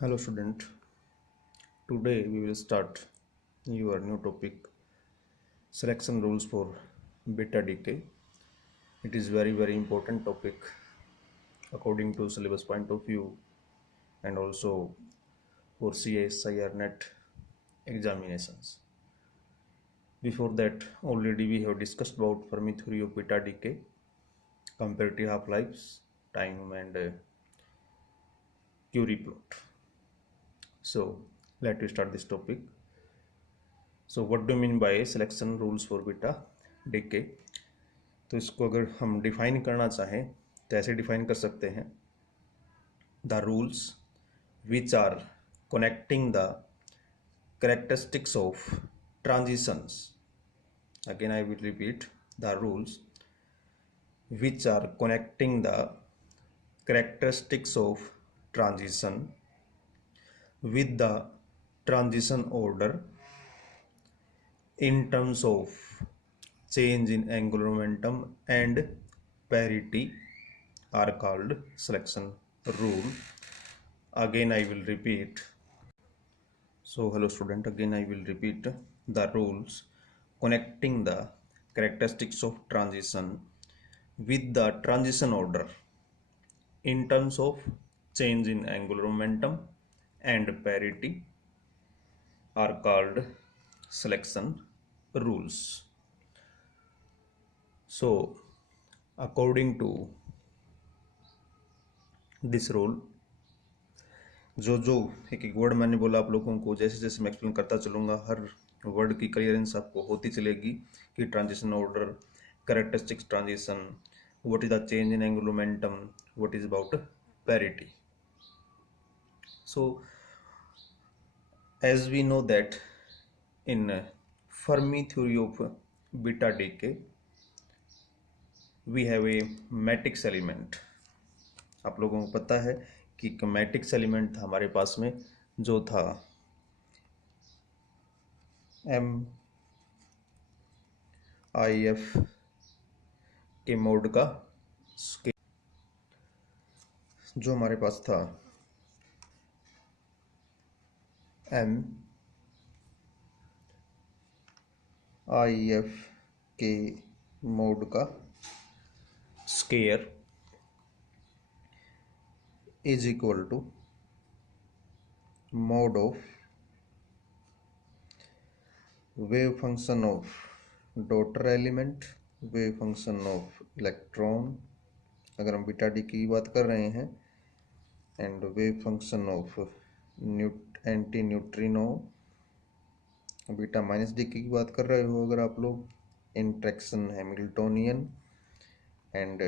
Hello student, today we will start your new topic selection rules for beta decay. It is very important topic according to syllabus point of view and also for CSIR net examinations. Before that already we have discussed about Fermi theory of beta decay, comparative half-lives, time and Curie plot. So let us start this topic. So what do you mean by selection rules for beta decay? तो इसको अगर हम define करना चाहें तो ऐसे define कर सकते हैं the rules which are connecting the characteristics of transitions. Again I will repeat the rules which are connecting the characteristics of transition with the transition order in terms of change in angular momentum and parity are called selection rule. Again I will repeat. So hello student, again I will repeat the rules connecting the characteristics of transition with the transition order in terms of change in angular momentum and parity are called selection rules. So according to this rule, जो एक एक word मैंने बोला आप लोगों को, जैसे जैसे मैं एक्सप्लेन करता चलूँगा हर वर्ड की क्लियरेंस आपको होती चलेगी कि transition order, characteristics transition, what is the change in angular momentum, what is about parity. So as we know that in Fermi theory of beta decay we have a matrix element. आप लोगों को पता है कि एक matrix element था हमारे पास में जो था MIF के मोड का स्केल, जो हमारे पास था MIF के मोड का square is equal to mode of wave function of daughter element, wave function of electron अगर हम बीटा डी की बात कर रहे हैं, and wave function of anti neutrino beta minus D की बात कर रहे हो अगर आप लोग, interaction Hamiltonian and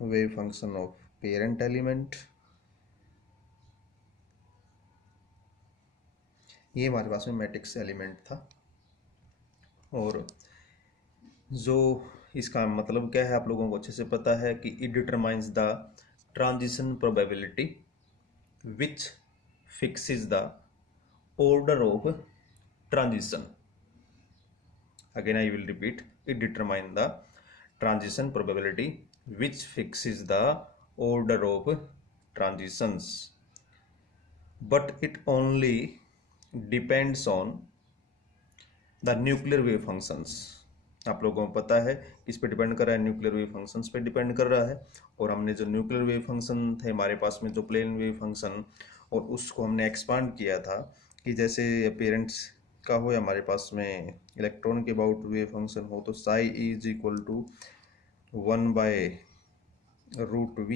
wave function of parent element. ये हमारे पास में मैट्रिक्स एलिमेंट था. और जो इसका मतलब क्या है आप लोगों को अच्छे से पता है कि it determines the transition probability which fixes the order of transition. Again I will repeat, it determine the transition probability which fixes the order of transitions, but it only depends on the nuclear wave functions. आप लोगों को पता है किस पे depend कर रहा है, न्यूक्लियर वेव फंक्शंस पे डिपेंड कर रहा है. और हमने जो न्यूक्लियर वेव फंक्शन थे हमारे पास में, जो प्लेन वेव फंक्शन, और उसको हमने एक्सपांड किया था कि जैसे पेरेंट्स का हो या हमारे पास में इलेक्ट्रॉन के अबाउट वेव फंक्शन हो, तो psi is equal to 1/√v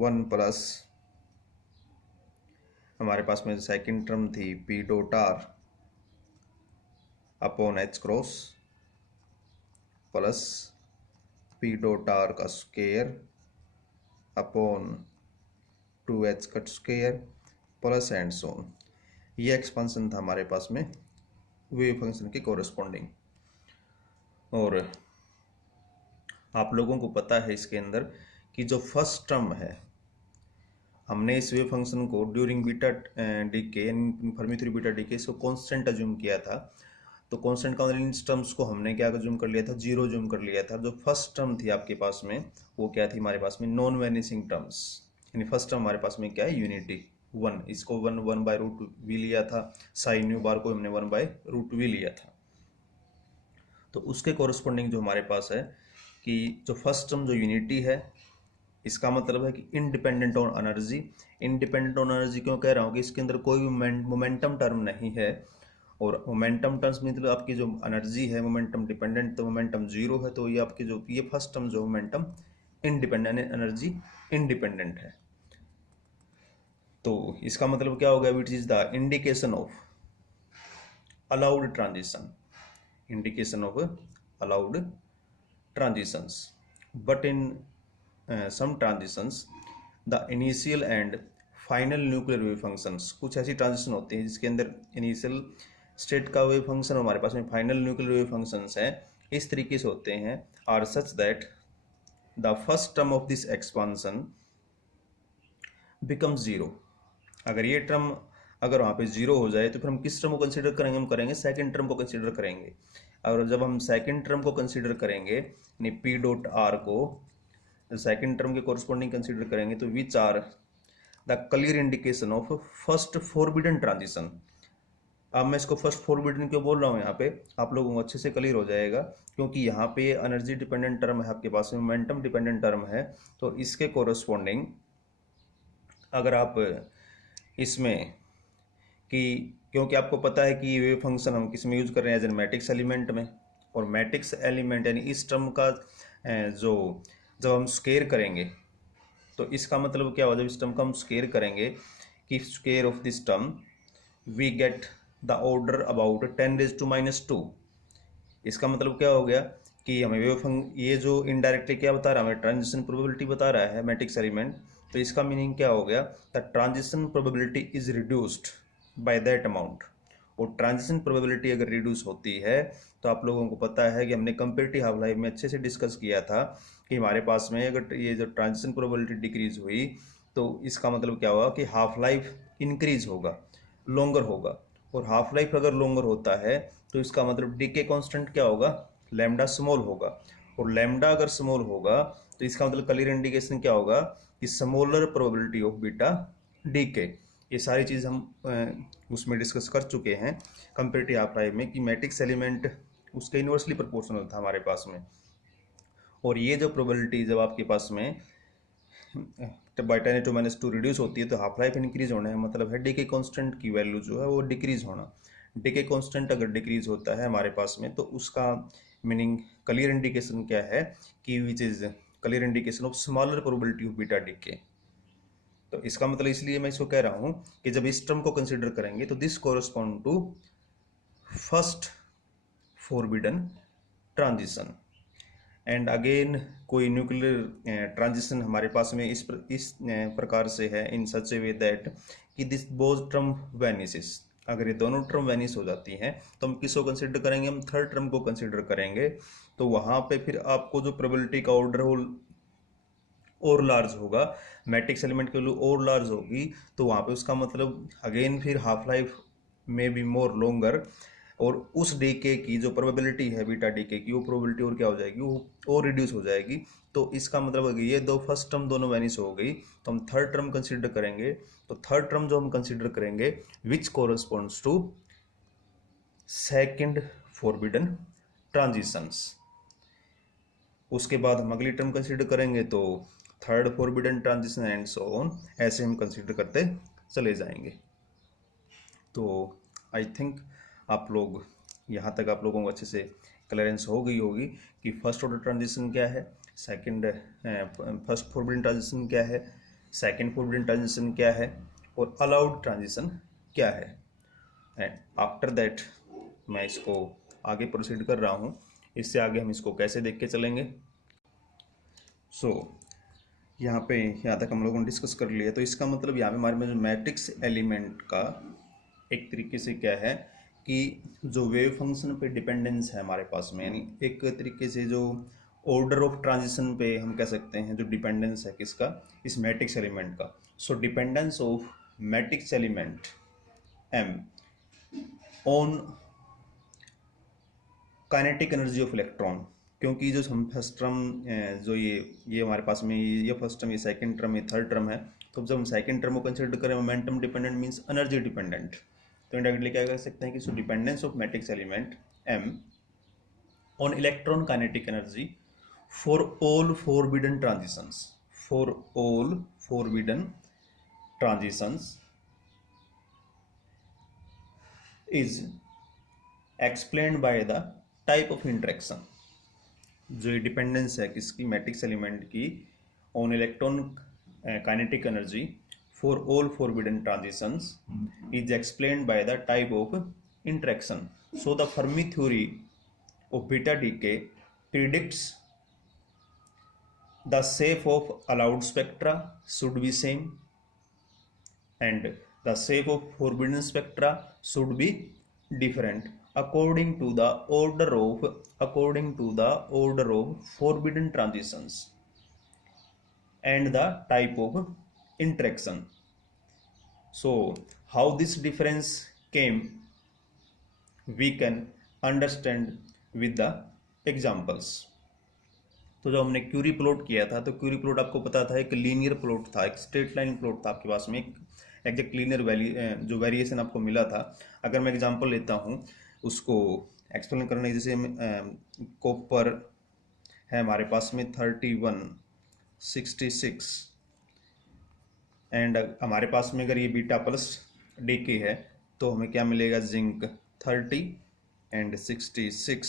1 plus हमारे पास में सेकंड टर्म थी p dot r upon h cross plus p dot r का स्क्वायर अपॉन 2h का square plus and so on. ये एक्सपेंशन था हमारे पास में वेव फंक्शन के कोरस्पॉन्डिंग. और आप लोगों को पता है इसके अंदर कि जो फर्स्ट टर्म है, हमने इस वेव फंक्शन को during beta decay, Fermi theory beta decay, इसको कांस्टेंट अज्यूम किया था. तो कांस्टेंट का इन टर्म्स को हमने क्या अज्यूम कर लिया था, जीरो अज्यूम कर लिया था. जो फर्स्ट टर्म थी आपके पास में वो क्या थी हमारे पास में, नॉन वेनिशिंग टर्म्स. यानी फर्स्ट टर्म हमारे पास में क्या है, यूनिटी 1, इसको 1/√v लिया था, साइन न्यू बार को हमने 1/√v लिया था। तो उसके कोरस्पॉन्डिंग जो हमारे पास है कि जो फर्स्ट टर्म जो यूनिटी है, इसका मतलब है कि independent on energy. Independent on energy क्यों कह रहा हूँ कि इसके अंदर कोई भी मोमेंटम टर्म नहीं है, और मोमेंटम टर्म्स मतलब आपकी जो एनर्जी है मोमेंटम डिपेंडेंट, तो मोमेंटम जीरो है, तो ये आपकी जो ये फर्स्ट टर्म जो मोमेंटम इंडिपेंडेंट एनर्जी इंडिपेंडेंट है। तो इसका मतलब क्या हो गया, which is the indication of allowed transition, indication of allowed transitions, but in some transitions the initial and final nuclear wave functions, कुछ ऐसी ट्रांजिशन होती हैं जिसके अंदर इनिशियल स्टेट का वेव फंक्शन हमारे पास में फाइनल न्यूक्लियर वेव फंक्शंस हैं, इस तरीके से होते हैं, are such that the first term of this expansion become zero. अगर ये टर्म अगर वहाँ पे जीरो हो जाए तो फिर हम किस टर्म को कंसीडर करेंगे, हम करेंगे सेकेंड टर्म को कंसीडर करेंगे। और जब हम सेकेंड टर्म को कंसीडर करेंगे यानी पी डॉट आर को सेकेंड टर्म के कोरस्पॉन्डिंग कंसीडर करेंगे, तो which are the clear indication of first forbidden transition. अब मैं इसको फर्स्ट फॉरबिडन क्यों बोल रहा हूँ, यहाँ पे आप लोगों को अच्छे से क्लियर हो जाएगा, क्योंकि यहाँ पे एनर्जी डिपेंडेंट टर्म है आपके पास में, मोमेंटम डिपेंडेंट टर्म है, तो इसके कोरस्पॉन्डिंग अगर आप इसमें कि क्योंकि आपको पता है कि वेव फंक्शन हम किस में यूज कर रहे हैं, एज एन मैट्रिक्स एलिमेंट में, और मैट्रिक्स एलिमेंट यानी इस टर्म का जो जब हम स्क्वायर करेंगे तो इसका मतलब क्या होगा, जब इस टर्म का हम स्क्वायर करेंगे कि square of this term we get the order about 10⁻²। इसका मतलब क्या हो गया कि हमें ये जो इनडायरेक्टली क्या बता रहा है, हमें ट्रांजिशन प्रोबेबिलिटी बता रहा है मैट्रिक्स एलिमेंट, तो इसका मीनिंग क्या हो गया, the transition probability is reduced by that amount. और ट्रांजिशन प्रोबेबिलिटी अगर रिड्यूस होती है तो आप लोगों को पता है कि हमने कंपेरेटिव हाफ लाइफ में अच्छे से डिस्कस किया था कि हमारे पास में अगर ये जो ट्रांजिशन प्रोबेबिलिटी डिक्रीज हुई तो इसका मतलब क्या हुआ कि हाफ लाइफ इंक्रीज होगा, लॉन्गर होगा, और हाफ लाइफ अगर लॉन्गर होता है तो इसका मतलब डीके कांस्टेंट क्या होगा, लैम्डा स्मॉल होगा, और लैम्डा अगर स्मॉल होगा तो इसका मतलब क्लियर इंडिकेशन क्या होगा कि smaller probability of beta decay. ये सारी चीज़ हम उसमें डिस्कस कर चुके हैं कंपेरेटिव हाफ लाइफ में कि मैट्रिक्स एलिमेंट उसके इन्वर्सली प्रोपोर्शनल था हमारे पास में, और ये जो प्रोबेबिलिटी जब आपके पास में बाई 10⁻² रिड्यूस होती है तो हाफ लाइफ इंक्रीज होना है, मतलब है डीके कांस्टेंट की वैल्यू जो है वो डिक्रीज होना। डीके कांस्टेंट अगर डिक्रीज होता है हमारे पास में तो उसका मीनिंग क्लियर इंडिकेशन क्या है कि which is clear indication of smaller probability of beta decay. तो इसका मतलब इसलिए मैं इसको कह रहा हूं कि जब इस टर्म को कंसीडर करेंगे तो this correspond to first forbidden transition. And again कोई न्यूक्लियर ट्रांजिशन हमारे पास में इस प्रकार से है, in such a way that कि दिस बोथ टर्म वैनिसेस। अगर ये दोनों टर्म वैनिस हो जाती हैं तो हम किसको कंसीडर करेंगे, हम थर्ड टर्म को कंसीडर करेंगे। तो वहाँ पे फिर आपको जो प्रोबेबिलिटी का ऑर्डर हो और लार्ज होगा, मैट्रिक्स एलिमेंट की वैल्यू और लार्ज होगी, तो वहाँ पे उसका मतलब अगेन फिर हाफ लाइफ में बी मोर लॉन्गर, और उस डीके की जो प्रोबेबिलिटी है बीटा डीके की वो प्रोबेबिलिटी और क्या हो जाएगी, वो और रिड्यूस हो जाएगी। तो इसका मतलब है ये दो फर्स्ट टर्म दोनों वैनिश हो गई, तो हम थर्ड टर्म कंसीडर करेंगे। तो थर्ड टर्म जो हम कंसीडर करेंगे which corresponds to second forbidden transitions. उसके बाद हम अगली टर्म कंसीडर करेंगे तो third forbidden transition and so on, ऐसे हम कंसीडर करते चले जाएंगे। तो आई थिंक आप लोग यहाँ तक आप लोगों को अच्छे से क्लियरेंस हो गई होगी कि फर्स्ट ऑर्डर ट्रांजिशन क्या है, सेकंड फर्स्ट फॉरबिडन ट्रांजिशन क्या है, सेकंड फॉरबिडन ट्रांजिशन क्या है, और अलाउड ट्रांजिशन क्या है। एंड आफ्टर दैट मैं इसको आगे प्रोसीड कर रहा हूँ, इससे आगे हम इसको कैसे देख के चलेंगे। यहाँ तक हम लोगों ने डिस्कस कर लिया। तो इसका मतलब यहाँ पे हमारे में जो मैट्रिक्स एलिमेंट का एक तरीके से क्या है कि जो वेव फंक्शन पे डिपेंडेंस है हमारे पास में, यानी एक तरीके से जो ऑर्डर ऑफ ट्रांजिशन पे हम कह सकते हैं जो डिपेंडेंस है किसका, इस मैट्रिक्स एलिमेंट का। So dependence of matrix element M on kinetic energy of electron, क्योंकि जो हम फर्स्ट टर्म जो ये हमारे पास में ये फर्स्ट टर्म, ये सेकंड टर्म, ये थर्ड टर्म है, तो जब हम सेकंड टर्म को कंसिडर करें momentum dependent means energy dependent, तो इनडायरेक्टली क्या कह सकते हैं कि so dependence of matrix element m on electron kinetic energy for all forbidden transitions, for all forbidden transitions is explained by the type of interaction। जो dependence है किसकी, matrix element की on electron kinetic energy for all forbidden transitions is explained by the type of interaction। So the Fermi theory of beta decay predicts the shape of allowed spectra should be same and the shape of forbidden spectra should be different according to the order of forbidden transitions and the type of interaction। So how this difference came we can understand with the examples। तो जब हमने Curie plot किया था तो Curie plot आपको पता था एक लीनियर प्लॉट था, एक स्ट्रेट लाइन प्लॉट था आपके पास में, एक एग्जैक्ट लीनियर जो वेरिएशन आपको मिला था। अगर मैं एग्जांपल लेता हूँ उसको एक्सप्लेन करने, जैसे कॉपर है हमारे पास में 3166 एंड हमारे पास में अगर ये बीटा प्लस डीके है तो हमें क्या मिलेगा, जिंक 30 एंड 66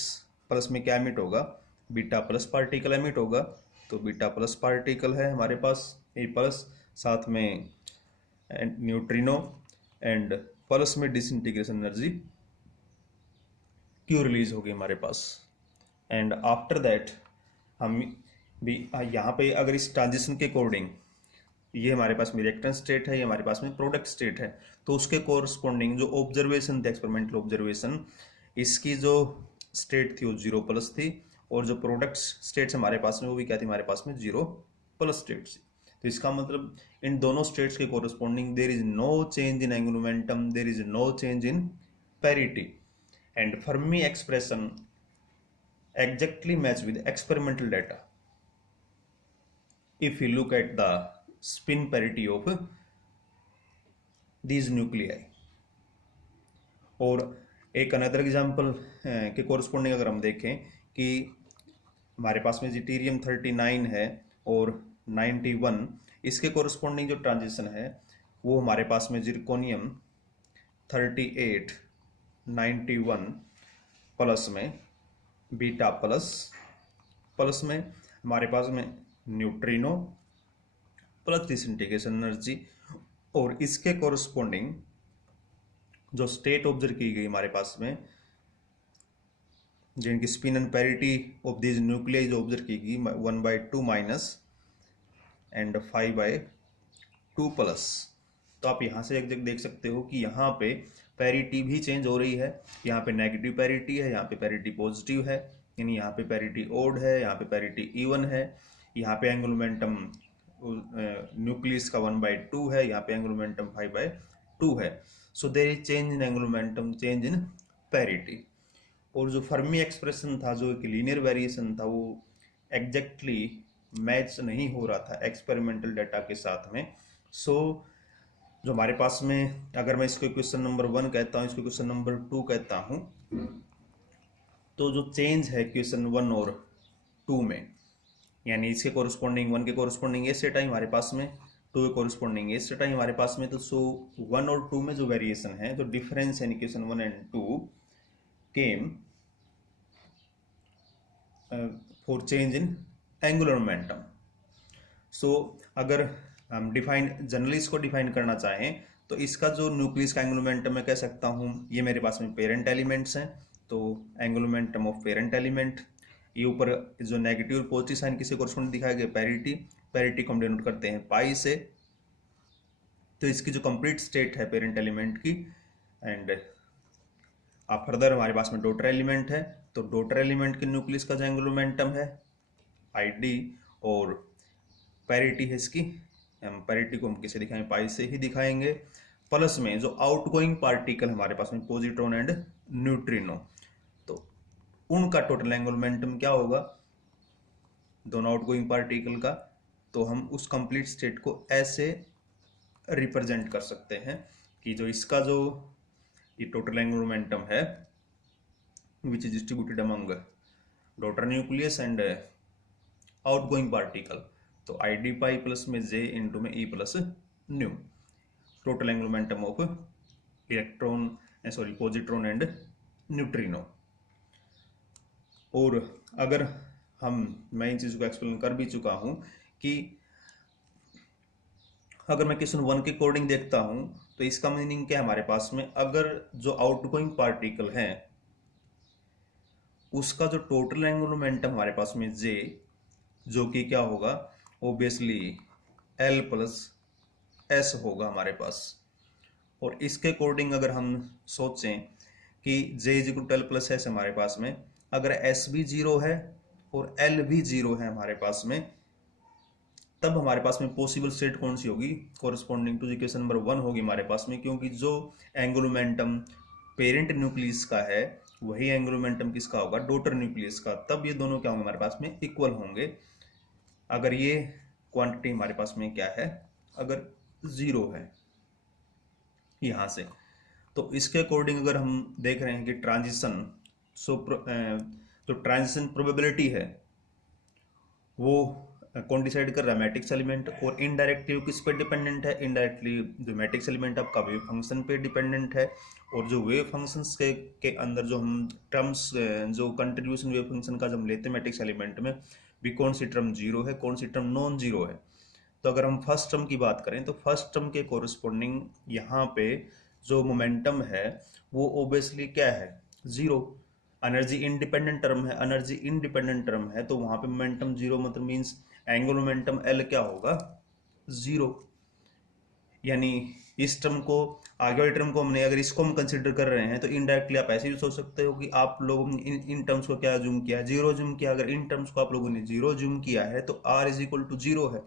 प्लस में क्या एमिट होगा, बीटा प्लस पार्टिकल एमिट होगा। तो बीटा प्लस पार्टिकल है हमारे पास ए प्लस, साथ में न्यूट्रिनो एंड प्लस में डिसइंटीग्रेशन एनर्जी क्यू रिलीज होगी हमारे पास। एंड आफ्टर दैट हम भी यहाँ पे अगर इस ट्रांजिशन के अकॉर्डिंग ये हमारे पास में रिएक्टेंस स्टेट है, ये हमारे पास में प्रोडक्ट स्टेट है, तो उसके कोरस्पॉन्डिंग जो ऑब्जर्वेशन थे, एक्सपेरिमेंटल ऑब्जर्वेशन, इसकी जो स्टेट थी वो 0+ थी और जो प्रोडक्ट स्टेट्स हमारे पास में वो भी क्या थी, हमारे पास में 0+ स्टेट थी। तो इसका मतलब इन दोनों स्टेट्स के corresponding there is no change in angular momentum, there is no change in parity and Fermi expression exactly match with experimental data if you look at the spin parity of these nuclei। और एक another example के corresponding अगर हम देखें कि हमारे पास में जीटीरियम 39 है और 91, इसके कोरस्पॉन्डिंग जो ट्रांजिशन है वो हमारे पास में जिरकोनियम 38 91 प्लस में बीटा प्लस में हमारे पास में न्यूट्रिनो प्लस डिसइंटीग्रेशन एनर्जी, और इसके कोरस्पॉन्डिंग जो स्टेट ऑब्जर्व की गई हमारे पास में, जिनकी spin and parity of this nuclei जो ऑब्जर्व की गई 1/2 माइनस एंड 5/2 प्लस। तो आप यहाँ से एक देख सकते हो कि यहाँ पे पैरिटी भी चेंज हो रही है, यहाँ पे नेगेटिव पैरिटी है, यहाँ पे पैरिटी पॉजिटिव है, यानी यहाँ पे पैरिटी ओड है, यहाँ पे पैरिटी इवन है, यहाँ पे एंगुलर मोमेंटम न्यूक्लियस का 1/2 है, यहाँ पे एंगुलर मोमेंटम 5/2 है। So there is change in angular momentum, change in parity. और जो फर्मी एक्सप्रेशन था, जो एक लीनियर वेरिएशन था, वो एग्जैक्टली मैच नहीं हो रहा था एक्सपेरिमेंटल डाटा के साथ में। सो जो हमारे पास में, अगर मैं इसको क्वेश्चन नंबर 1 कहता हूँ, इसको क्वेश्चन नंबर 2 कहता हूँ, तो जो चेंज है क्वेश्चन 1 और 2 में, यानी इसके कोरस्पॉन्डिंग 1 के कोरस्पॉन्डिंग ए सेट आई हमारे पास में, 2 के कोरस्पॉन्डिंग ए सेट आई हमारे पास में, तो सो 1 और 2 में जो वेरिएशन है, जो डिफरेंस है question 1 and 2 came for change in angular momentum. So अगर हम जनरली इसको डिफाइन करना चाहें तो इसका जो न्यूक्लियस का एंगुलर मोमेंटम मैं कह सकता हूँ, ये मेरे पास में पेरेंट एलिमेंट्स हैं, तो angular momentum of parent element, ये ऊपर जो नेगेटिव और पॉजिटिव साइन किसी कोरस्पॉन्डिंग दिखाया गया पैरिटी को हम डिनोट करते हैं पाई से। तो इसकी जो कंप्लीट स्टेट है पेरेंट एलिमेंट की, एंड अब फर्दर हमारे पास में डॉटर एलिमेंट है, तो डॉटर एलिमेंट के न्यूक्लियस का जो एंगुलर मोमेंटम है ID, और पैरिटी है इसकी, पैरिटी को हम किसे दिखाएंगे, पाई से ही दिखाएंगे, प्लस में जो आउटगोइंग पार्टिकल हमारे पास में पॉजिट्रॉन एंड न्यूट्रिनो, तो उनका टोटल एंगुलर मोमेंटम क्या होगा दोनों आउटगोइंग पार्टिकल का। तो हम उस कंप्लीट स्टेट को ऐसे रिप्रेजेंट कर सकते हैं कि जो इसका जो ये टोटल एंगुलर मोमेंटम है which is distributed among daughter nucleus and outgoing particle, तो आई डी पाई प्लस में जे इंटू में E plus new, total angular momentum of electron sorry positron and neutrino. और अगर मैं इन चीज़ों को एक्सप्लेन कर भी चुका हूं कि अगर मैं क्वेश्चन 1 के अकॉर्डिंग देखता हूं तो इसका मीनिंग क्या है हमारे पास में, अगर जो आउटगोइंग पार्टिकल है उसका जो टोटल एंगुलर मोमेंटम हमारे पास में जे, जो कि क्या होगा ओबियसली एल प्लस एस होगा हमारे पास। और इसके अकॉर्डिंग अगर हम सोचें कि J is equal to L plus S हमारे पास में, अगर एस भी जीरो है और एल भी जीरो है हमारे पास में, तब हमारे पास में पॉसिबल स्टेट कौन सी होगी, कोरिस्पॉन्डिंग टू इक्वेशन नंबर 1 होगी हमारे पास में, क्योंकि जो एंगुलर मोमेंटम पेरेंट न्यूक्लियस का है वही एंगुलर मोमेंटम किसका होगा, डॉटर न्यूक्लियस का, तब ये दोनों क्या होंगे हमारे पास में, इक्वल होंगे। अगर ये क्वांटिटी हमारे पास में क्या है, अगर जीरो है यहां से, तो इसके अकॉर्डिंग अगर हम देख रहे हैं कि ट्रांजिशन जो ट्रांजिशन प्रोबेबिलिटी है वो कौन डिसाइड कर रहा है, मैट्रिक्स एलिमेंट, और इनडायरेक्टली किस पे डिपेंडेंट है, इनडायरेक्टली जो मैट्रिक्स एलिमेंट आपका वेव फंक्शन पे डिपेंडेंट है। और जो वेव फंक्शंस के अंदर जो हम टर्म्स जो कंट्रीब्यूशन वेव फंक्शन का जब हम लेते हैं मैट्रिक्स एलिमेंट में भी, कौन सी टर्म जीरो है कौन सी टर्म नॉन जीरो है। तो अगर हम फर्स्ट टर्म की बात करें तो फर्स्ट टर्म के कोरिस्पोंडिंग यहाँ पे जो मोमेंटम है वो ओबियसली क्या है, जीरो। एनर्जी इंडिपेंडेंट टर्म है, एनर्जी इंडिपेंडेंट टर्म है, तो वहां पे मोमेंटम जीरो मतलब मींस एंगुलर मोमेंटम एल क्या होगा, जीरो। यानी इस टर्म को, आगे वाले टर्म को हमने अगर इसको हम कंसिडर कर रहे हैं तो इनडायरेक्टली आप ऐसे भी सोच सकते हो कि आप लोगों ने इन टर्म्स को क्या जूम किया, जीरो जूम किया। अगर इन टर्म्स को आप लोगों ने जीरो जूम किया है तो R is equal to zero है,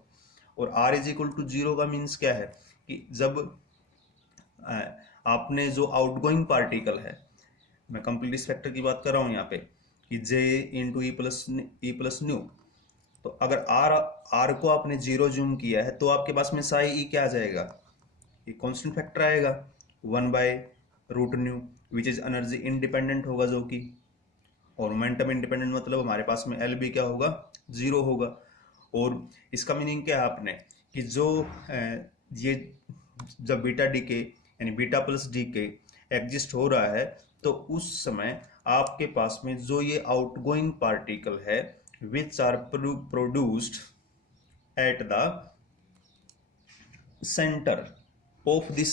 और R is equal to zero का मीन्स क्या है कि जब आपने जो आउटगोइंग पार्टिकल है, मैं कंप्लीट फैक्टर की बात कर रहा हूं यहाँ पे कि J into E plus new, तो अगर आर को आपने जीरो जूम किया है तो आपके पास में साई ई क्या आ जाएगा, ये कांस्टेंट फैक्टर आएगा 1/√न्यू विच इज एनर्जी इंडिपेंडेंट होगा जो कि, और मोमेंटम इंडिपेंडेंट मतलब हमारे पास में एल भी क्या होगा, जीरो होगा। और इसका मीनिंग क्या है आपने कि जो ये जब बीटा डीके यानी बीटा प्लस डीके एग्जिस्ट हो रहा है तो उस समय आपके पास में जो ये आउटगोइंग पार्टिकल है which are produced at the center of this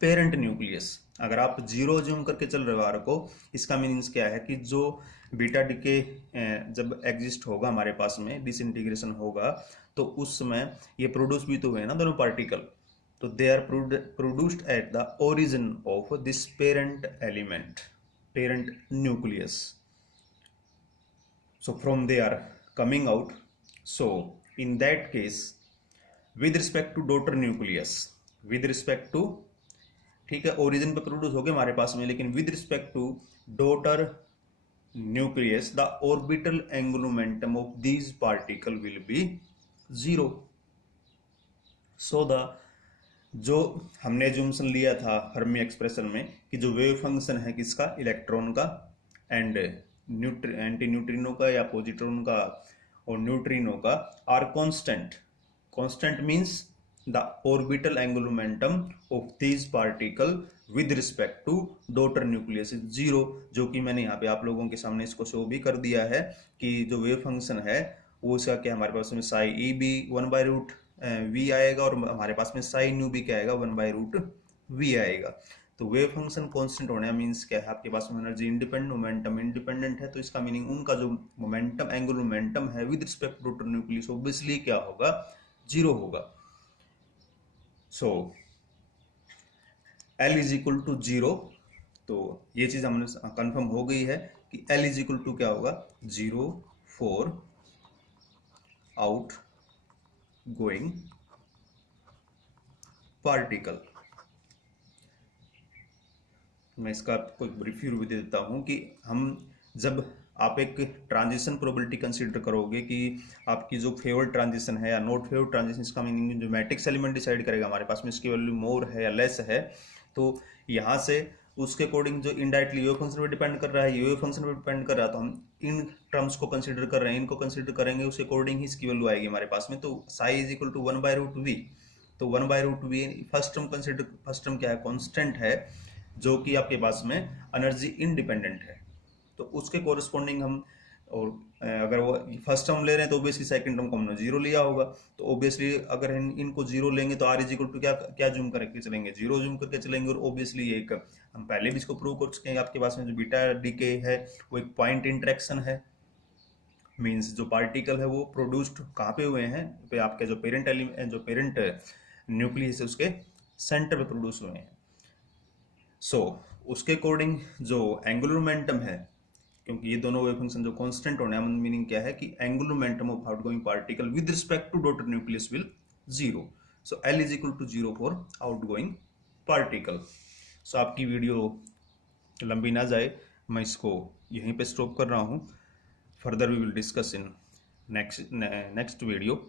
parent nucleus। अगर आप जीरो जूम करके चल रहे हो आर को, इसका मीनिंग्स क्या है कि जो बीटा डीके जब एग्जिस्ट होगा हमारे पास में, डिसइंटीग्रेशन होगा, तो उस समय ये प्रोड्यूस भी तो हुए ना दोनों पार्टिकल, तो they are produced at the origin of this parent element, parent nucleus. So from they are coming out. So in that case with respect to daughter nucleus, with respect to, ठीक है origin पे produce हो गए हमारे पास में, लेकिन with respect to daughter nucleus the orbital angular momentum of these particle will be zero. So the जो हमने एज्यूम्पशन लिया था फर्मी एक्सप्रेशन में कि जो वेव फंक्शन है किसका, इलेक्ट्रॉन का एंड एंटी न्यूट्रिनो का या पॉजिट्रॉन का और न्यूट्रिनो का, are constant. Constant means the orbital angular momentum of this particle with respect to daughter nucleus is zero, जो कि मैंने यहाँ पे आप लोगों के सामने इसको शो भी कर दिया है कि जो वेव फंक्शन है वो इसका क्या, हमारे पास में साई ई भी 1/√v आएगा और हमारे पास में साई न्यू भी क्या आएगा 1/√v आएगा। तो वेव फंक्शन कांस्टेंट होने मींस क्या है, आपके पास में एनर्जी इंडिपेंडेंट, मोमेंटम इंडिपेंडेंट है, तो इसका मीनिंग उनका जो मोमेंटम एंगुलर मोमेंटम है with respect to nucleus obviously क्या होगा, जीरो होगा। So L is equal to zero, तो ये चीज हमने कंफर्म हो गई है कि L इज इक्वल टू क्या होगा, zero for out going particle. मैं इसका कोई ब्रीफ रिव्यू दे देता हूं कि हम जब आप एक ट्रांजिशन प्रोबेबिलिटी कंसीडर करोगे कि आपकी जो फेवर्ड ट्रांजिशन है या नॉट फेवर्ड ट्रांजिशन, इसका मीनिंग जो मैट्रिक्स एलिमेंट डिसाइड करेगा हमारे पास में इसकी वैल्यू मोर है या लेस है, तो यहाँ से उसके अकॉर्डिंग जो इनडायरेक्टली यूएफ फंक्शन पे डिपेंड कर रहा है, यूएफ फंक्शन पे डिपेंड कर रहा है, तो हम इन टर्म्स को कंसीडर कर रहे हैं, इनको कंसीडर करेंगे, उसके अकॉर्डिंग ही इसकी वैल्यू आएगी हमारे पास में। तो psi is equal to 1/√v, तो 1/√v first term consider, first term क्या है, कांस्टेंट है जो कि आपके पास में एनर्जी इंडिपेंडेंट है, तो उसके कोरिस्पॉन्डिंग हम, और अगर वो फर्स्ट टर्म ले रहे हैं तो ऑब्वियसली सेकंड टर्म को हमने जीरो लिया होगा, तो ऑब्वियसली अगर इनको जीरो लेंगे तो आर इज इक्वल टू क्या क्या जूम करके चलेंगे, जीरो जूम करके चलेंगे, और ऑब्वियसली एक हम पहले भी इसको प्रूव कर चुके हैं, आपके पास में जो बीटा डीके है वो एक पॉइंट इंटरेक्शन है, मीन्स जो पार्टिकल है वो प्रोड्यूस्ड कहाँ पे हुए हैं, पे आपके जो पेरेंट एलिमेंट, जो पेरेंट न्यूक्लियस है उसके सेंटर पे प्रोड्यूस हुए हैं। सो उसके अकॉर्डिंग जो एंगुलर मोमेंटम है, क्योंकि ये दोनों वेव फंक्शन जो कांस्टेंट होने हैं, मीनिंग क्या है कि angular momentum of outgoing particle with respect to dotted nucleus will zero, so L is equal to zero for outgoing particle. So आपकी वीडियो लंबी ना जाए, मैं इसको यहीं पे स्टॉप कर रहा हूँ, further we will discuss in next video.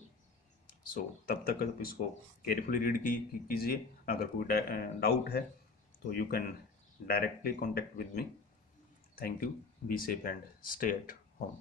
So तब तक आप इसको केयरफुली रीड कीजिए, अगर कोई डाउट है तो you can directly contact with me. Thank you. Be safe and stay at home.